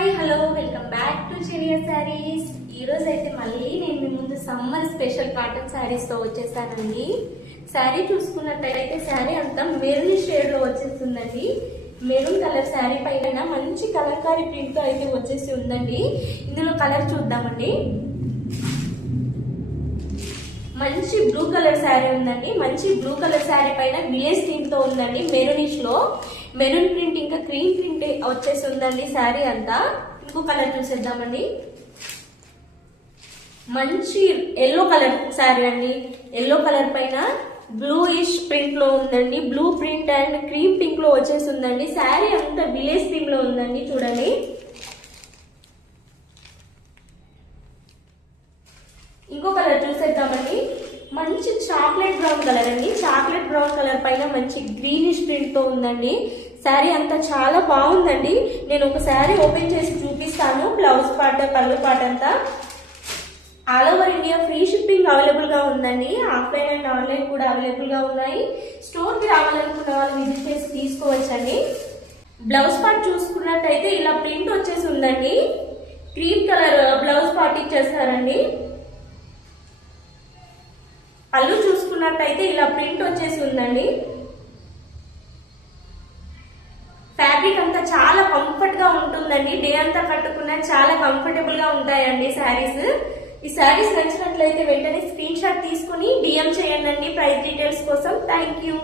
Hi hello welcome back to Chenia sarees. ఈ రోజు అయితే మళ్ళీ నేను మీ ముందు సమ్మర్ స్పెషల్ కాటన్ శారీస్ తో వచ్చేసానండి. శారీ చూసుకున్నట్టయితే శారీ అంతా మెరూన్ షేడ్ లో వచ్చేస్తుందండి. మెరూన్ కలర్ శారీ పైన మంచి కలంకారీ ప్రింట్ తో అయితే వచ్చేసి ఉందండి. ఇందులో కలర్ చూద్దామండి. మంచి బ్లూ కలర్ శారీ ఉందండి. మంచి బ్లూ కలర్ శారీ పైన విలేజ్ థీమ్ తో ఉందండి. మెరూనిష్ లో మెరూన్ ప్రింట్ ఇంకా క్రీమ్ ప్రింట్ వచ్చేసి ఉందండి శారీ అంతా. ఇంకో కలర్ చూసేద్దామండి. మంచి ఎల్లో కలర్ శారీ అండి. ఎల్లో కలర్ పైన బ్లూయిష్ ప్రింట్ లో ఉందండి. Blue print and cream pink లో వచ్చేసి ఉందండి. శారీ అంతా విలేజ్ థీమ్ లో ఉందండి. చూడండి. ఇంకో కలర్ చూసేద్దామండి. మంచి చాక్లెట్ బ్రౌన్ కలర్ అండి. చాక్లెట్ బ్రౌన్ కలర్ పైన మంచి గ్రీనిష్ ప్రింట్ తో ఉందండి. శారీ అంతా చాలా బాగుందండి. నేను ఒక శారీ ఓపెన్ చేసి చూపిస్తాను. బ్లౌజ్ పార్ట్, పళ్ళు పార్ట్ అంతా all over India free shipping available గా ఉందండి. ఆఫ్లైన్ అండ్ ఆన్లైన్ కూడా అవైలబుల్ గా ఉన్నాయి. స్టోర్ కి రావాలనుకున్న వాళ్ళు విజిట్ చేసి తీసుకోవచ్చండి. బ్లౌజ్ పార్ట్ చూసుకున్నట్టయితే ఇలా ప్రింట్ వచ్చేసి ఉందండి. క్రీమ్ కలర్ బ్లౌజ్ పార్ట్ ఇచ్చేస్తారండి. పళ్ళు చూసుకున్నట్టయితే ఇలా ప్రింట్ వచ్చేసి ఉందండి. ఫ్యాబ్రిక్ అంతా చాలా కంఫర్ట్ గా ఉంటుందండి. డే అంతా కట్టుకున్నా చాలా కంఫర్టబుల్ గా ఉంటాయండి శారీస్. ఈ శారీస్ నచ్చినట్లయితే వెంటనే స్క్రీన్ షాట్ తీసుకుని DM చేయండి ప్రైస్ డీటెయిల్స్ కోసం. Thank you.